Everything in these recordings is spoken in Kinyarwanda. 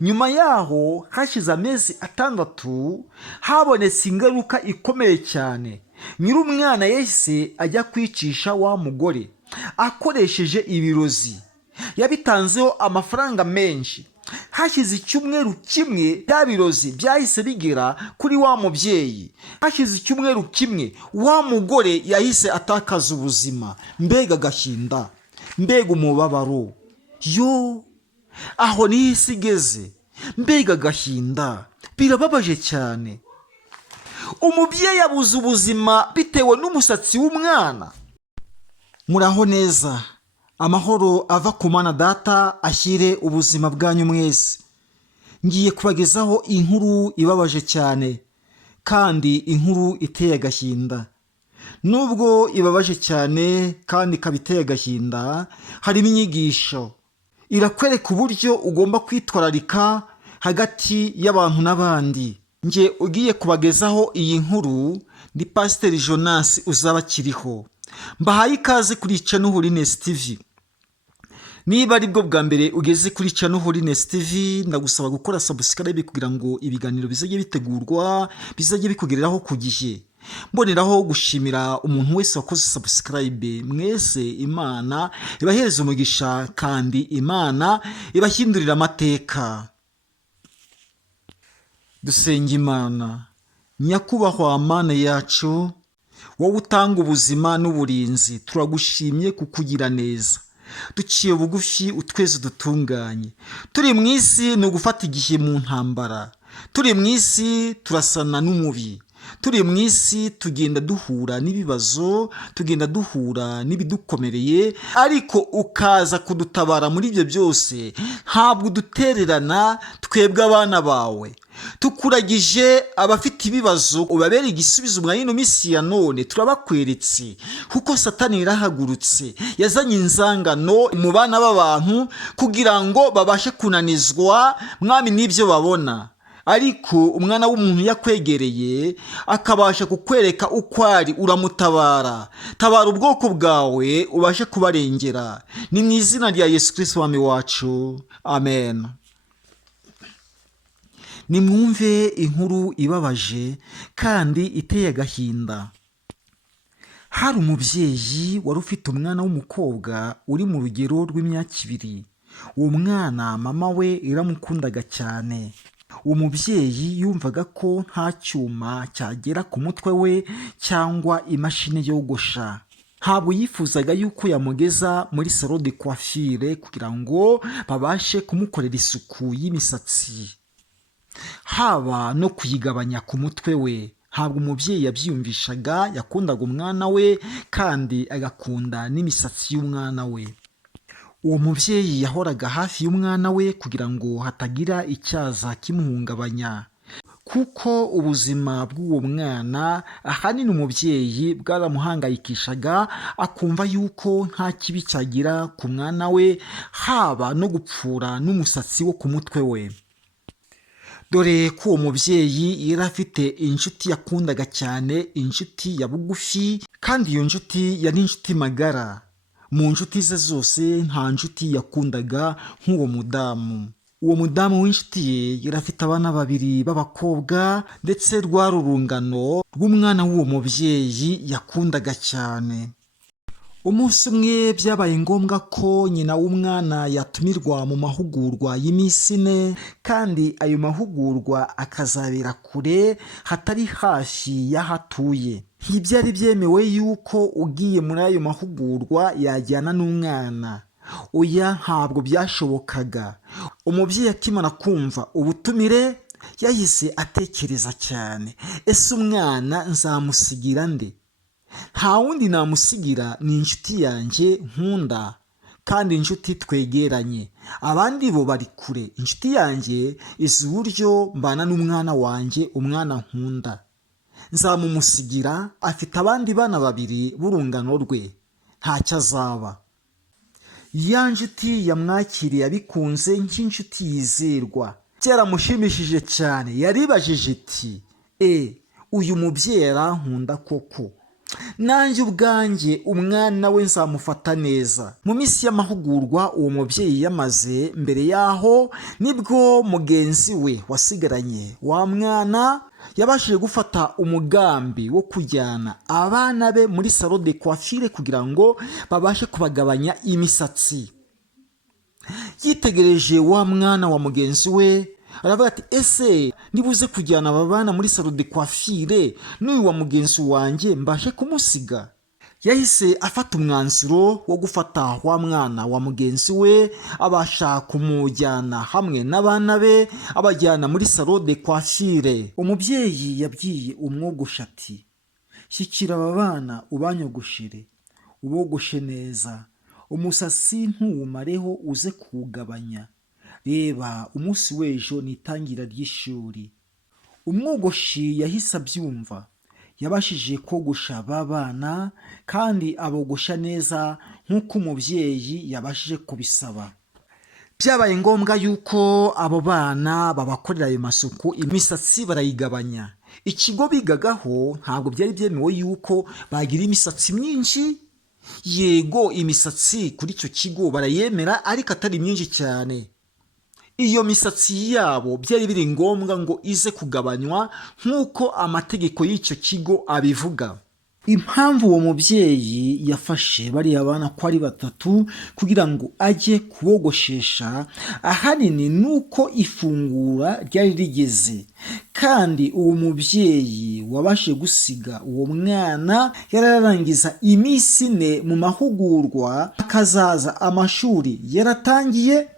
nyuma yaho hashize amezi 6 habonetse ingaruka ikomeye cyane. Nyir'umwana yahise ajya kwicisha wa mugore akoresheje ibirozi. Yabitanzeho amafaranga menshi. Hashize icyumweru kimwe bya birozi byahise bigera kuri wa mubyeyi. Hashize icyumweru kimwe wa mugore yahise atakaza ubuzima. Mbega agahinda, mbega umubabaro, yo aho niho isi igeze. Mbega agahinda, birababaje cyane. Umubyeyi abuze ubuzima bitewe n'umusatsi w'umwana. Muraho neza, amahoro ava ku Mana Data ashyire ubuzima bwanyu mwese. Ngiye kubagezaho inkuru ibabaje cyane kandi inkuru iteye agahinda. Nubwo ibabaje cyane kandi ikabiteye agahinda, harimo inyigisho. Irakwereka uburyo ugomba kwitwararika hagati y'abantu n'abandi. Nge ugiye kubagezaho iyi nkuru ni Pasiteri Jonas uzaba akiriho. Mbahaye ikaze kuri channel Holiness TV. Niba ari bwo bwa mbere ugeze kuri channel Holiness TV, ndagusaba gukora subscribe kugira ngo ibiganiro bizajye bitegurwa, bizajye bikugereraho ku gihe. Mboneraho gushimira umuntu wese wakoze subscribe. Mwese Imana ibahereza umugisha kandi Imana ibahindurira amateka. Dusenga Imana. Nyakubahwa Mana yacu, wowe utanga ubuzima n'uburinzi, turagushimye kukugira neza. Duciye bugufi utweze dutunganye. Turi mu isi ni ugufata igihe mu ntambara. Turi mu isi turasana n'umubi. Turi mu isi tugenda duhura n'ibibazo, tugenda duhura n'ibidukomereye, ariko ukaza kudutabara muri ibyo byose. Ntabwo dutererana, twebwe abana bawe. Tukuragije abafite ibibazo ubabere igisubizo mwa ino misi ya none. Turabakweretse kuko Satani yarahagurutse, yazanye inzangano mu bana b'abantu kugira ngo babashe kunanizwa mwami n'ibyo babona. Ariko umwana w'umuntu yakwegereye akabasha kukwereka uko ari, uramutabara. Tabara ubwoko bwawe ubashe kubarengera. Ni mu izina rya Yesu Kristo Mwami wacu, amen. Nimwumve inkuru ibabaje kandi iteye agahinda. Hari umubyeyi wari ufite umwana w'umukobwa uri mu rugero rw'imyaka 2. Uwo mwana mama we iramukundaga cyane. Uwo mubyeyi yumvaga ko nta cyuma cyagera ku mutwe we cyangwa imashini yogosha. Ntabwo yifuzaga yuko yamugeza muri salon de coiffure kugira ngo babashe kumukorera isuku y'imisatsi, haba no kuyigabanya ku mutwe we. Ntabwo umubyeyi yabyiyumvishaga. Yakundaga umwana we kandi agakunda n'imisatsi y'umwana we. Uwo mubyeyi yahoraga hafi y'umwana we kugira ngo hatagira icyaza kimuhungabanya, kuko ubuzima bw'uwo mwana ahanini umubyeyi bwaramuhangayikishaga, akumva yuko nta kibi cyagira ku mwana we, haba no gupfura n'umusatsi wo ku mutwe we. Dore ko uwo mubyeyi yari afite inshuti yakundaga cyane, inshuti ya bugufi, kandi iyo inshuti yari inshuti magara. Mu nshuti ze zose nta nshuti yakundaga nk'uwo mudamu. Uwo mudamu w'inshuti ye yari afite abana 2 b'abakobwa, ndetse rwari urungano rw'umwana w'uwo mubyeyi yakundaga cyane. Umunsi umwe byabaye ngombwa ko nyina w'umwana yatumirwa mu mahugurwa y'iminsi 4, kandi ayo mahugurwa akazabera kure hatari hafi y'ahatuye. Ntibyari byemewe yuko ugiye muri ayo mahugurwa yajyana n'umwana. Oya, ntabwo byashobokaga. Umubyeyi akimara kumva ubutumire yahise atekereza cyane. Ese umwana nzamusigira nde? Nta wundi namusigira, ni inshuti yanjye nkunda kandi inshuti twegeranye. Abandi bo bari kure. Inshuti yanjye izi uburyo mbana n'umwana wanjye, umwana nkunda. Nzamumusigira, afite abandi bana 2 b'urungano rwe, ntacyo azaba. Ya nshuti yamwakiriye abikunze nk'inshuti yizerwa. Byaramushimishije cyane. Yaribajije iti, uyu mubyeyi arankunda koko? nanjye ubwanjye umwana we nzamufata neza. Mu minsi y'amahugurwa uwo mubyeyi yamaze, mbere yaho nibwo mugenzi we wasigaranye wa mwana yabashije gufata umugambi wo kujyana abana be muri salon de coiffure kugira ngo babashe kubagabanya imisatsi. Yitegereje wa mwana wa mugenzi we aravuga ati, ese nibuze kujyana aba bana muri salon de coiffure n'uyu wa mugenzi wanjye mbashe kumusiga? Yahise afata umwanzuro wo gufata wa mwana wa mugenzi we, abasha kumujyana hamwe n'abana be, abajyana muri salon de coiffure. Umubyeyi yabwiye umwogosha ati, shyikira aba bana ubanyogoshire, ubogoshe neza, umusatsi ntuwumareho uze kuwugabanya. Reba umunsi w'ejo ni itangira ry'ishuri. Umwogoshi yahise abyumva, yabashije kogosha ba bana kandi abogosha neza nk'uko umubyeyi yabashije kubisaba. Byabaye ngombwa yuko abo bana babakorera ayo masuku, imisatsi barayigabanya. Ikigo bigagaho ntabwo byari byemewe yuko bagira imisatsi myinshi. Yego imisatsi kuri icyo kigo barayemera ariko atari myinshi cyane. Iyo misatsi yabo byari biri ngombwa ngo ize kugabanywa nk'uko amategeko y'icyo kigo abivuga. Impamvu uwo mubyeyi yafashe bariya bana ko ari batatu kugira ngo ajye kubogoshesha, ahanini nuko ifungura ryari rigeze, kandi uwo mubyeyi wabashe gusiga uwo mwana yararangiza iminsi 4 mu mahugurwa, akazaza amashuri yaratangiye.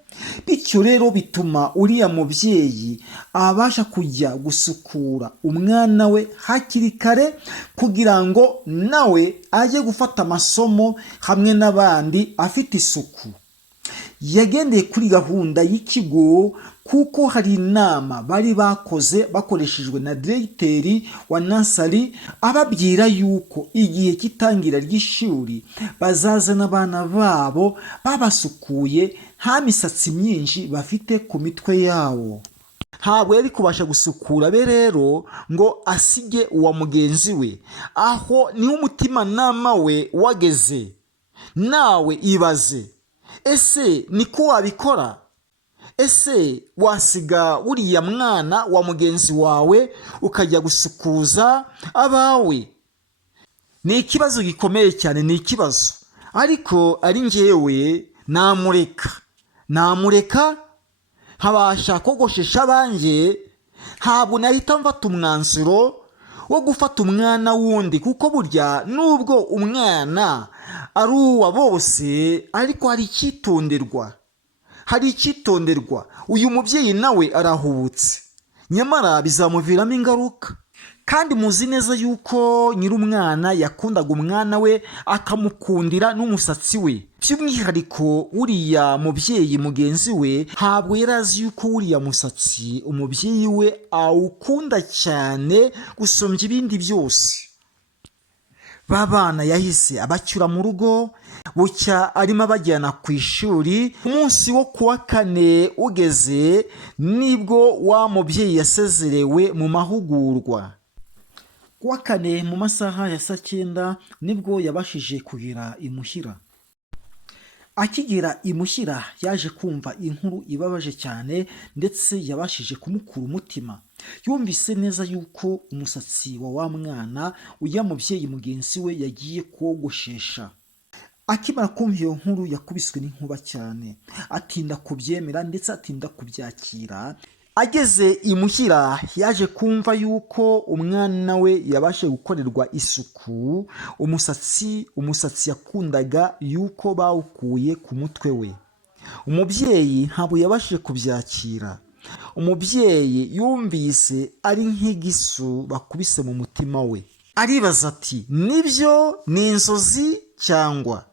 Bityo rero bituma uriya mubyeyi abasha kujya gusukura umwana we hakiri kare kugira ngo nawe ajye gufata amasomo hamwe n'abandi afite isuku. Yagendeye kuri gahunda y'ikigo kuko hari inama bari bakoze bakoreshejwe na diregiteri wa nasari, ababwira yuko igihe cy'itangira ry'ishuri bazazana abana babo babasukuye, nta misatsi myinshi bafite ku mitwe yawo. Ntabwo yari kubasha gusukura be rero ngo asige uwa mugenzi we. Aho niho umutimanama we wageze. Nawe ibaze, ese niko wabikora? Ese wasiga uriya mwana wa mugenzi wawe ukajya gusukuza abawe? Ni ikibazo gikomeye cyane, ni ikibazo. Ariko ari njyewe namureka nkabasha kogoshesha abanjye. Ntabwo nahita mfata umwanzuro wo gufata umwana wundi, kuko burya nubwo umwana ari uwa bose ariko hari icyitonderwa. Uyu mubyeyi nawe arahubutse, nyamara bizamuviramo ingaruka. Kandi muzi neza yuko nyir'umwana yakundaga umwana we akamukundira n'umusatsi we. By'umwihariko uriya mubyeyi mugenzi we ntabwo yari azi yuko uriya musatsi umubyeyi we awukunda cyane gusumbya ibindi byose. Babana yahise abacyura mu rugo, bucya arimo abajyana ku ishuri. Umunsi wo kuwa 4 ugeze nibwo wa mubyeyi yasezerewe mu mahugurwa. Kuwa 4 mu masaha ya 9 nibwo yabashije kugera imuhira. Akigera imuhira yaje kumva inkuru ibabaje cyane, ndetse yabashije kumukura umutima. Yumvise neza yuko umusatsi wa mwana uya mubyeyi mugenzi we yagiye kogoshesha. Akimara kumva iyo nkuru yakubiswe n'inkuba cyane, atinda kubyemera ndetse atinda kubyakira. Ageze imuhira yaje kumva yuko umwana we yabashe gukorerwa isuku, umusatsi yakundaga yuko bawukuye ku mutwe we. Umubyeyi ntabwo yabashije kubyakira. Umubyeyi yumvise ari nk'igisu bakubise mu mutima we. Aribaza ati, nibyo ni inzozi cyangwa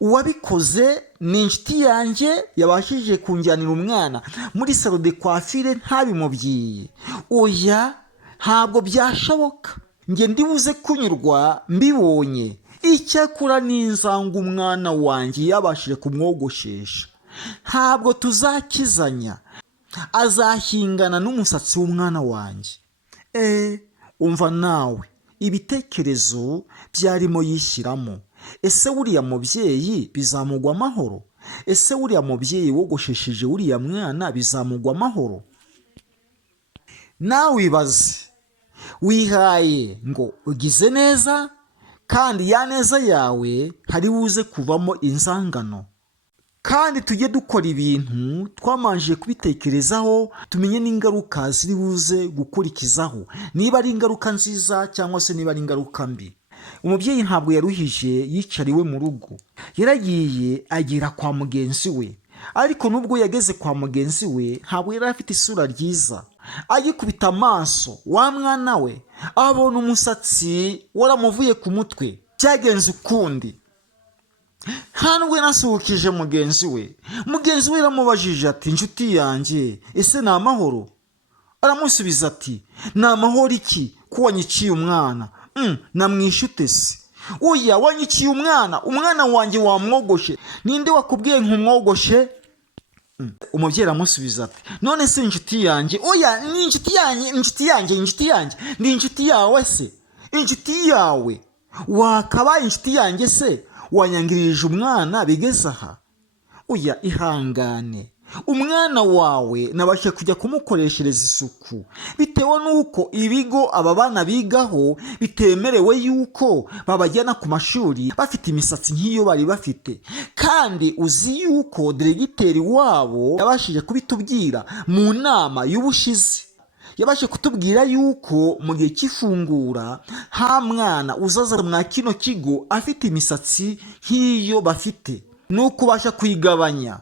uwabikoze ni inshuti yanjye yabashije kunjyanira umwana muri salon de coiffure ntabimubwiye? Oya, ntabwo byashoboka. Nge ndibuze kunyurwa mbibonye. Icyakora n'inzanga umwana wanjye yabashije kumwogoshesha. Ntabwo tuzakizanya, azahingana n'umusatsi w'umwana wanjye. Umva nawe, ibitekerezo byarimo yishyiramo. Ese uriya mubyeyi bizamugwa amahoro? Ese uriya mubyeyi wogoshesheje uriya mwana bizamugwa amahoro? Nawe wibaze, wihaye ngo ugize neza, kandi ya neza yawe hari buze kuvamo inzangano. Kandi tujye dukora ibintu twamanje kubitekerezaho, tumenye n'ingaruka ziri buze gukurikizaho, niba ari ingaruka nziza cyangwa se niba ari ingaruka mbi. Umubyeyi ntabwo yaruhije yicariwe mu rugo, yaragiye agera kwa mugenzi we. Ariko nubwo yageze kwa mugenzi we, ntabwo yari afite isura ryiza. Agikubita amaso wa mwana we, abona umusatsi waramuvuye ku mutwe. Byagenze ukundi, ntabwo yanasuhukije mugenzi we. Mugenzi we yaramubajije ati, inshuti yanjye, ese ni amahoro? Aramusubiza ati, ni amahoro iki ko wanyiciye umwana? Namwishute se? Oya, wanyiciye umwana wanjye wamwogoshe. Ninde wakubwiye nkumwogoshe? Umubyeyi aramusubiza ati, none se inshuti yanjye? Oya, ni inshuti yanjye. Ni inshuti yawe se? Inshuti yawe? Wakabaye inshuti yanjye se? Wanyangirije umwana bigeze aha? Oya, ihangane. Umwana wawe nabashe kujya kumukoreshereza isuku, bitewe n'uko ibigo aba bana bigaho bitemerewe yuko babajyana ku mashuri bafite imisatsi nk'iyo bari bafite. Kandi uzi yuko diregiteri wabo yabashije kubitubwira mu nama y'ubushize. Yabashe kutubwira yuko mu gihe cy'ifungura nta mwana uzaza mwa kino kigo afite imisatsi nk'iyo bafite, nuko ubasha kuyigabanya.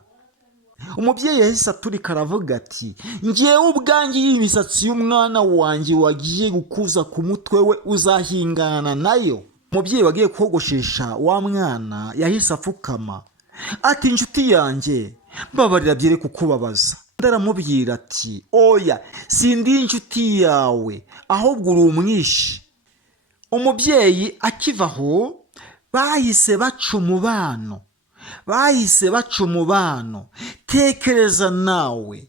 Umubyeyi yahise aturika aravuga ati, ngewe ubwanjye iyi misatsi y'umwana wanjye wagiye gukuza ku mutwe we uzahingana nayo. Umubyeyi wagiye kogoshesha wa mwana yahise apfukama ati, inshuti yanjye, mbabarira byere kukubabaza. Ndaramubwira ati, oya, sindi inshuti yawe, ahubwo uri umwishi. Umubyeyi akivaho bahise baca umubano. Tekereza nawe,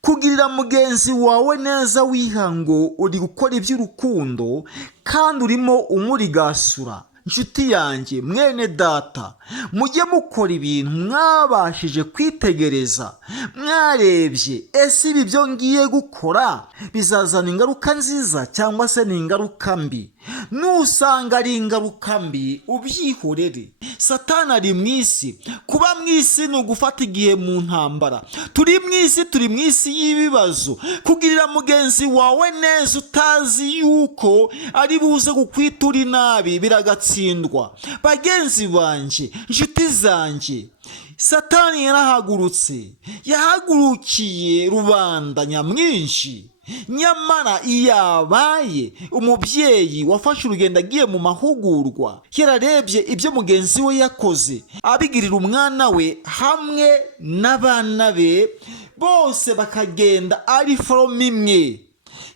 kugirira mugenzi wawe neza wiha ngo uri gukora iby'urukundo kandi urimo umurigasura. Inshuti yanjye, mwene data, mujye mukora ibintu mwabashije kwitegereza, mwarebye ese ibi byo ngiye gukora bizazana ingaruka nziza cyangwa se ni ingaruka mbi. Nusanga ari ingaruka mbi, ubyihorere. Satani ari mu isi. Kuba mu isi ni ugufata igihe mu ntambara. Turi mu isi y'ibibazo. Kugirira mugenzi wawe neza utazi yuko ari buze kukwitura inabi biragatsindwa. Bagenzi banjye, inshuti zanjye, Satani yahagurukiye rubanda nyamwinshi. Nyamara iyabaye umubyeyi wafashe urugendo agiye mu mahugurwa, yararebye ibyo mugenzi we yakoze, abigirira umwana we hamwe n'abana be, bose bakagenda ari forume imwe,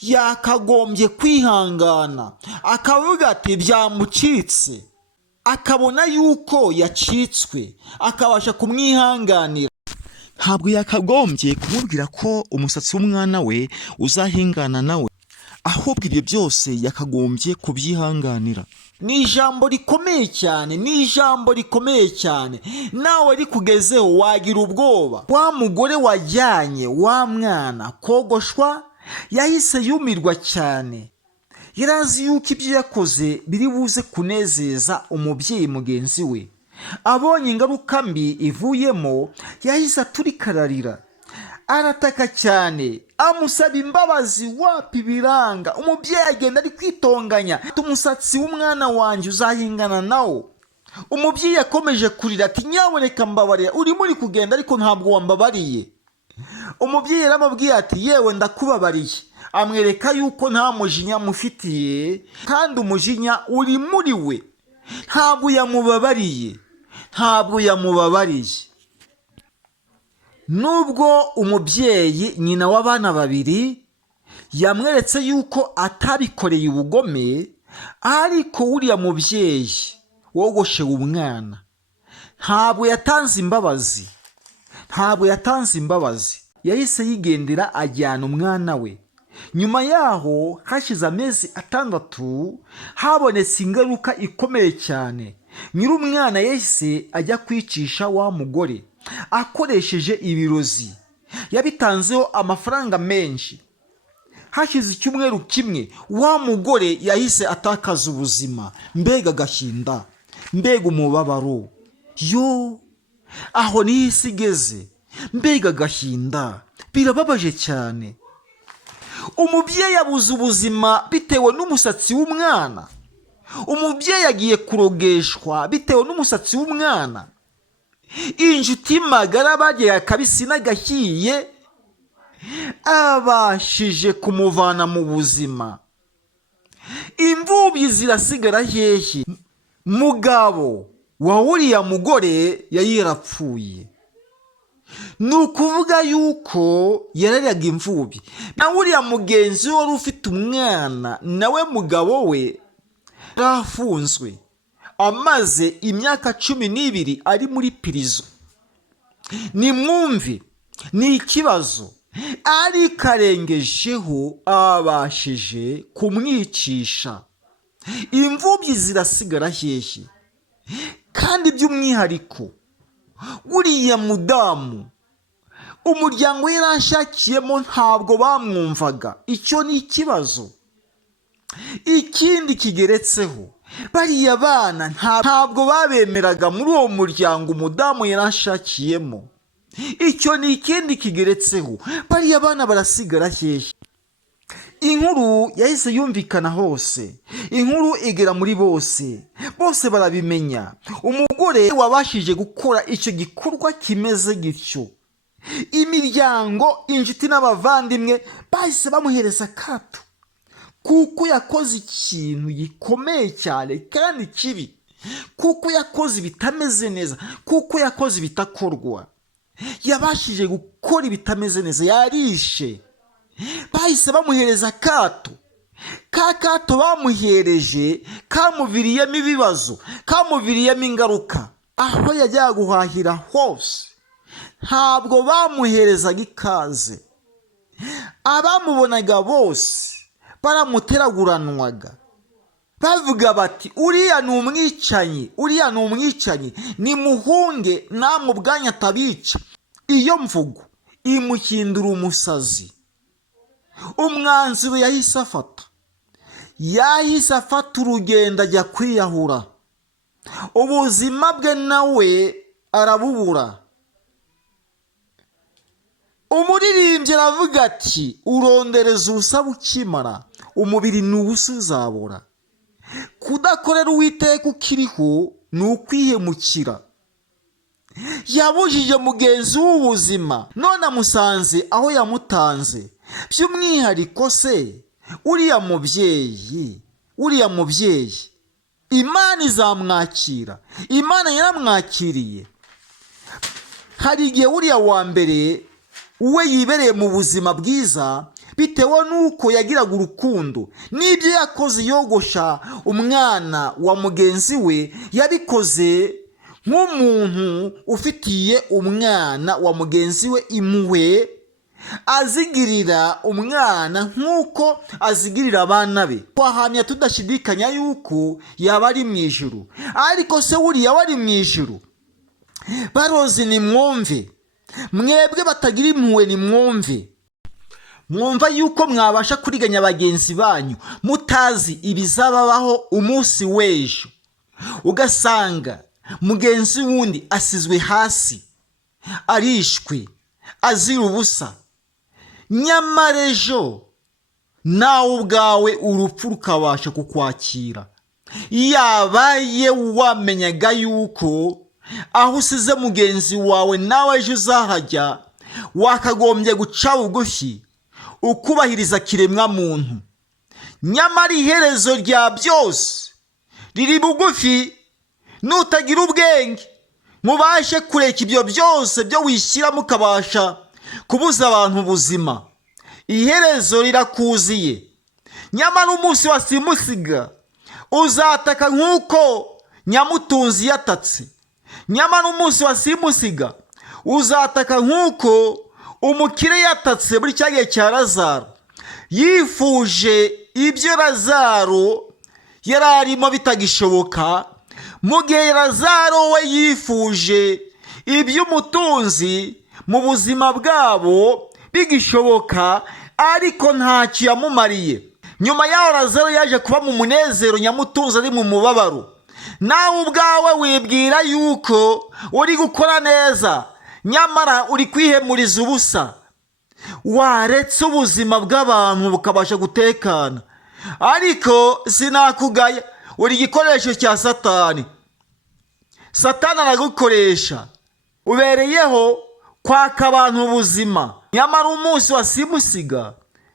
yakagombye kwihangana akavuga ati byamucitse, akabona yuko yacitswe, akabasha kumwihanganira. Ntabwo yakagombye kumubwira ko umusatsi w'umwana we uzahingana nawe, ahubwo ibyo byose yakagombye kubyihanganira. Ni ijambo rikomeye cyane, nawe rikugezeho wagira ubwoba. Wa mugore wajyanye wa mwana kogoshwa yahise yumirwa cyane. Yarazi yuko ibyo yakoze biri buze kunezeza umubyeyi mugenzi we. Abonye ingaruka mbi ivuyemo, yahise aturikararira, arataka cyane, amusaba imbabazi. Wapi biranga. Umubyeyi agenda ari kwitonganya, umusatsi w'umwana wanjye uzahingana nawo. Umubyeyi yakomeje kurira ati, nyaboneka mbabarira, urimo uri kugenda ariko ntabwo wambabariye. Umubyeyi yaramubwiye ati, yewe ndakubabariye. Amwereka yuko nta mujinya amufitiye, kandi umujinya uri muri we. Ntabwo yamubabariye. Nubwo umubyeyi, nyina w'abana babiri, yamweretse yuko atabikoreye ubugome, ariko uriya mubyeyi wogoshewe umwana ntabwo yatanze imbabazi. Yahise yigendera ajyana umwana we. nyuma yaho hashize amezi 6 habonetse ingaruka ikomeye cyane. Nyir'umwana yahise ajya kwicisha wa mugore akoresheje ibirozi. Yabitanzeho amafaranga menshi. Hashize icyumweru kimwe wa mugore yahise atakaza ubuzima. Mbega agahinda, mbega umubabaro, yo aho niho isi igeze. Mbega agahinda, birababaje cyane. Umubyeyi abuze ubuzima bitewe n'umusatsi w'umwana. Umubyeyi agiye kurogeshwa bitewe n'umusatsi w'umwana. Inshuti magara bagiye akabisi n'agahiye abashije kumuvana mu buzima. Impfubyi zirasigara hehe? Mugabo wa uriya mugore yari yarapfuye. Ni ukuvuga yuko yararyaga impfubyi. Na uriya mugenzi we wari ufite umwana, nawe mugabo we yarafunzwe amaze imyaka 12 ari muri pirizo. Nimwumve, ni ikibazo ariko arengejeho abashije kumwicisha. Impfubyi zirasigara hehe? Kandi by'umwihariko uriya mudamu umuryango yarashakiyemo ntabwo bamwumvaga. Icyo ni ikibazo. Ikindi kigeretseho, bariya bana ntabwo babemeraga muri uwo muryango umudamu yarashakiyemo. Icyo ni ikindi kigeretseho, bariya bana barasigara hehe? Inkuru yahise yumvikana hose. Inkuru igera muri bose. Bose barabimenya. Umugore wabashije gukora icyo gikorwa kimeze gityo. Imiryango, inshuti n'abavandimwe bahise bamuhereza akato, kuko yakoze ikintu gikomeye cyane kandi kibi, kuko yakoze ibitameze neza, kuko yakoze ibitakorwa. Yabashije gukora ibitameze neza, yarishe. Bahise bamuhereza akato. Ka kato bamuhereje kamuviriyemo ibibazo, kamuviriyemo ingaruka. Aho yajyaga guhahira hose ntabwo bamuherezaga ikaze. Abamubonaga bose baramuteraguranwaga bavuga bati uriya ni umwicanyi, uriya ni umwicanyi, nimuhunge namwe ubwanyu atabica. Iyo mvugo imuhindura umusazi. Umwanzuro yahise afata urugendo ajya kwiyahura. Ubuzima bwe nawe arabubura. Umuririmbyi aravuga ati urondereza ubusa bukimara, umubiri ni ubusa uzabura. Kudakorera Uwiteka ukiriho ni ukwihemukira. Yabujije mugenzi w'ubuzima, none amusanze aho yamutanze. By'umwihariko se uriya mubyeyi Imana izamwakira. Imana yaramwakiriye. Hari igihe uriya wa mbere we yibereye mu buzima bwiza bitewe n'uko yagiraga urukundo. N'ibyo yakoze yogosha umwana wa mugenzi we, yabikoze nk'umuntu ufitiye umwana wa mugenzi we impuhwe, azigirira umwana nk'uko azigirira abana be. Twahamya tudashidikanya yuko yaba ari mu ijuru. Ariko se uriya wari mu ijuru? Barozi nimwumve, mwebwe batagira impuhwe nimwumve. Mwumva yuko mwabasha kuriganya bagenzi banyu mutazi ibizababaho umunsi w'ejo. Ugasanga mugenzi wundi asizwe hasi, arishwe, azira ubusa. Nyamara ejo nawe ubwawe urupfu rukabasha kukwakira. Yabaye wamenyaga yuko aho usize mugenzi wawe nawe ejo uzahajya, wakagombye guca bugufi ukubahiriza kiremwa muntu. Nyamara iherezo rya byose riri bugufi. Nutagira ubwenge mubashe kureka ibyo byose byo wishyira mukabasha kubuza abantu ubuzima, iherezo rirakuziye. Nyamara umunsi wasimusiga uzataka nk'uko nyamutunzi yatatse. Nyamara umunsi wasimusiga uzataka nk'uko umukire yatatse muri cya gihe cya Lazaro. yifuje ibyo Lazaro yari arimo bitagishoboka, mu gihe Lazaro we yifuje iby'umutunzi mu buzima bwabo bigishoboka, ariko ntacyo yamumariye. Nyuma yaho Lazaro yaje kuba mu munezero, nyamutunzi ari mu mubabaro. Nawe ubwawe wibwira yuko uri gukora neza, nyamara uri kwihemuriza ubusa. Waretse ubuzima bw'abantu bukabasha gutekana, ariko sinakugaya, uri igikoresho cya Satani. Satani aragukoresha, ubereyeho kwaka abantu ubuzima, nyamara umunsi wasimusiga,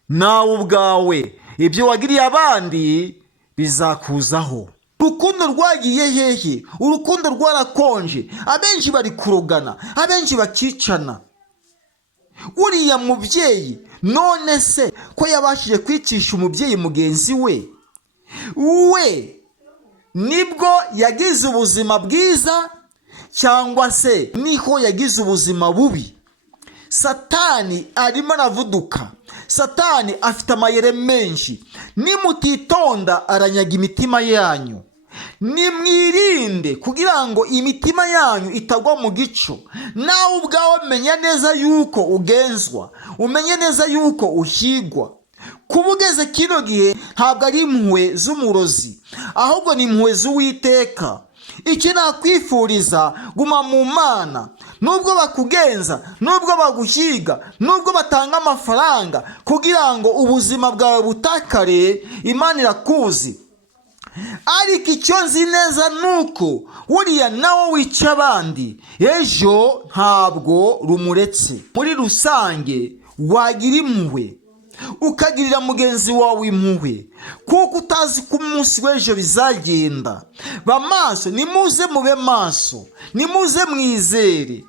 nawe ubwawe ibyo wagiriye abandi bizakuzaho. Urukundo rwagiye hehe? Urukundo rwarakonje, abenshi bari kurogana, abenshi bakicana. Uriya mubyeyi none se ko yabashije kwicisha umubyeyi mugenzi we, we nibwo yagize ubuzima bwiza cyangwa se niho yagize ubuzima bubi? Satani arimo aravuduka, Satani afite amayere menshi. Nimutitonda aranyaga imitima yanyu. Nimwirinde kugira ngo imitima yanyu itagwa mu gico. Nawe ubwawe menya neza yuko ugenzwa, umenye neza yuko uhigwa. Kuba ugeze kino gihe ntabwo ari impuhwe z'umurozi, ahubwo ni impuhwe z'Uwiteka. Icyo nakwifuriza, guma mu Mana. Nubwo bakugenza, nubwo baguhiga, nubwo batanga amafaranga kugira ngo ubuzima bwawe butakare, Imana irakuzi. Ariko icyo nzi neza nuko uriya nawe wica abandi, ejo ntabwo rumuretse. Muri rusange wagira impuhwe, ukagirira mugenzi wawe impuhwe, kuko utazi ko umunsi w'ejo bizagenda. Ba maso, nimuze mube maso, nimuze mwizere.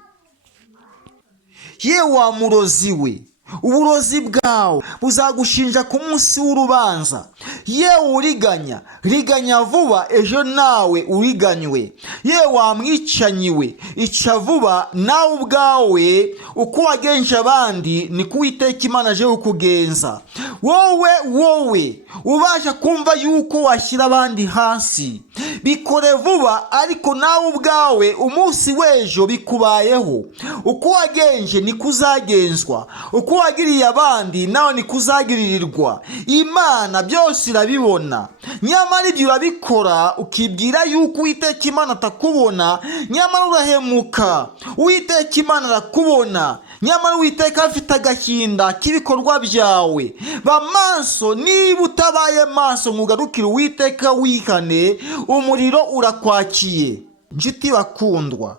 Yewe wa murozi we, uburozi bwawe buzagushinja ku munsi w'urubanza. Yewe uriganya, riganya vuba, ejo nawe uriganywe. Yewe wa mwicanyi we, ica vuba, nawe ubwawe uko wagenje abandi niko Uwiteka Imana aje kukugenza. Wowe ubasha kumva yuko washyira abandi hasi, bikore vuba, ariko nawe ubwawe umunsi w'ejo bikubayeho. Uko wagenje niko uzagenzwa, uko wagiriye abandi nawe niko uzagiririrwa. Imana byose irabibona, nyamara ibyo urabikora ukibwira yuko Uwiteka Imana atakubona, nyamara urahemuka. Uwiteka Imana arakubona, nyamara Uwiteka afite agahinda k'ibikorwa byawe. Ba maso, niba utabaye maso ngo ugarukire Uwiteka wihane, umuriro urakwakiye. Nshuti bakundwa,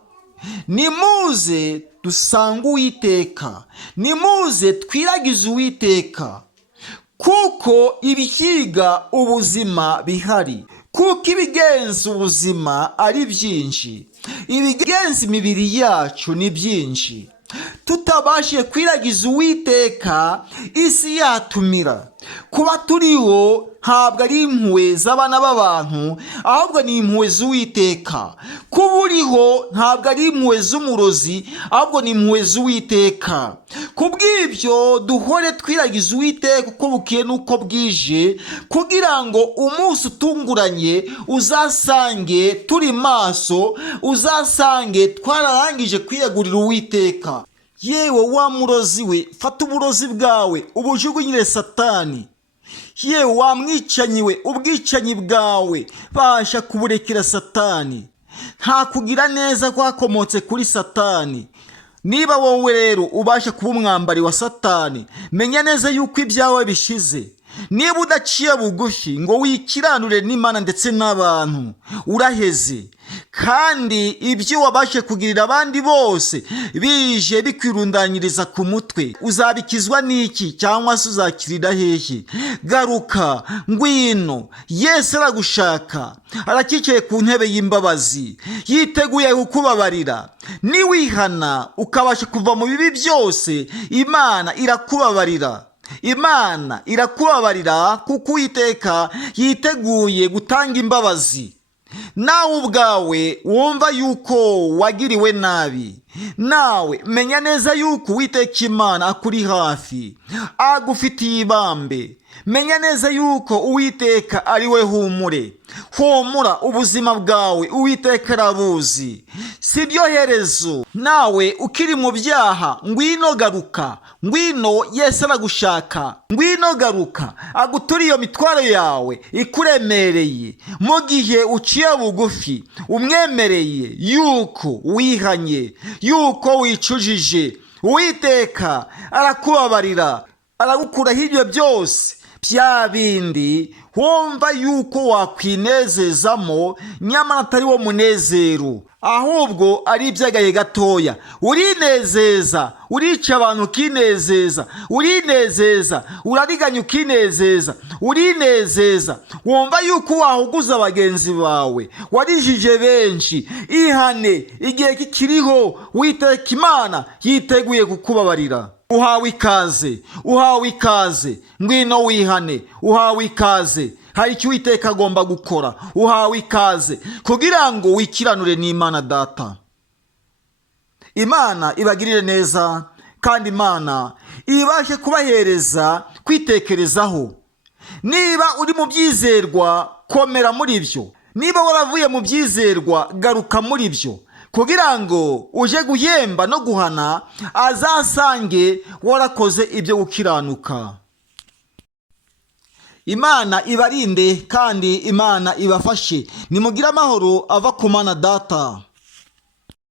nimuze dusange Uwiteka, nimuze twiragize Uwiteka, kuko ibihiga ubuzima bihari, kuko ibigenza ubuzima ari byinshi, ibigenza imibiri yacu ni byinshi. Tutabashije kwiragiza Uwiteka, isi yatumira. Kuba turiho ntabwo ari impuhwe z'abana b'abantu, ahubwo ni impuhwe z'Uwiteka. Kuba uriho ntabwo ari impuhwe z'umurozi, ahubwo ni impuhwe z'Uwiteka. Kubw'ibyo duhore twiragiza Uwiteka uko bukiye n'uko bwije, kugira ngo umunsi utunguranye uzasange turi maso, uzasange twararangije kwiyegurira Uwiteka. Yewe wa murozi we, fata uburozi bwawe ubujugunyire Satani. Yewe wa mwicanyi we, ubwicanyi bwawe basha kuburekera Satani. Nta kugira neza kwakomotse kuri Satani. Niba wowe rero ubasha kuba umwambari wa Satani, menya neza yuko ibyawe bishize. Niba udaciye bugufi ngo wikiranure n'Imana ndetse n'abantu, uraheze. Kandi ibyo wabashe kugirira abandi bose bije bikwirundanyiriza ku mutwe, uzabikizwa n'iki cyangwa se uzakirira hehe? Garuka, ngwino, Yesu aragushaka, arakicaye ku ntebe y'imbabazi, yiteguye kukubabarira. Niwihana ukabasha kuva mu bibi byose, Imana irakubabarira. Imana irakubabarira kuko Uwiteka yiteguye gutanga imbabazi. Nawe ubwawe wumva yuko wagiriwe nabi, nawe menya neza yuko Uwiteka Imana akuri hafi, agufitiye ibambe. Menya neza yuko Uwiteka ari we humure. Humura, ubuzima bwawe Uwiteka arabuzi. Si ryo herezo. Nawe ukiri mu byaha, ngwino garuka. Ngwino, Yesu aragushaka. Ngwino garuka, aguture iyo mitwaro yawe ikuremereye. Mu gihe uciye bugufi, umwemereye yuko wihanye, yuko wicujije, Uwiteka arakubabarira, aragukuraho ibyo byose bya bindi wumva yuko wakwinezezamo, nyamara atari wo munezero, ahubwo ari iby'agahe gatoya. Urinezeza, urica abantu ukinezeza, urinezeza, urariganya ukinezeza, urinezeza, wumva yuko wahuguza bagenzi bawe, warijije benshi. Ihane, igihe kikiriho, Uwiteka Imana yiteguye kukubabarira. Uhawe ikaze, uhawe ikaze, ngwino wihane, uhawe ikaze. Hari icyo Uwiteka agomba gukora, uhawe ikaze kugira ngo wikiranure n'Imana Data. Imana ibagirire neza, kandi Imana ibashe kubahereza kwitekerezaho. Niba uri mu byizerwa, komera muri byo. Niba waravuye mu byizerwa, garuka muri byo, kugira ngo uje guhemba no guhana, azasange warakoze ibyo gukiranuka. Imana ibarinde kandi Imana ibafashe. Nimugire amahoro ava ku Mana Data.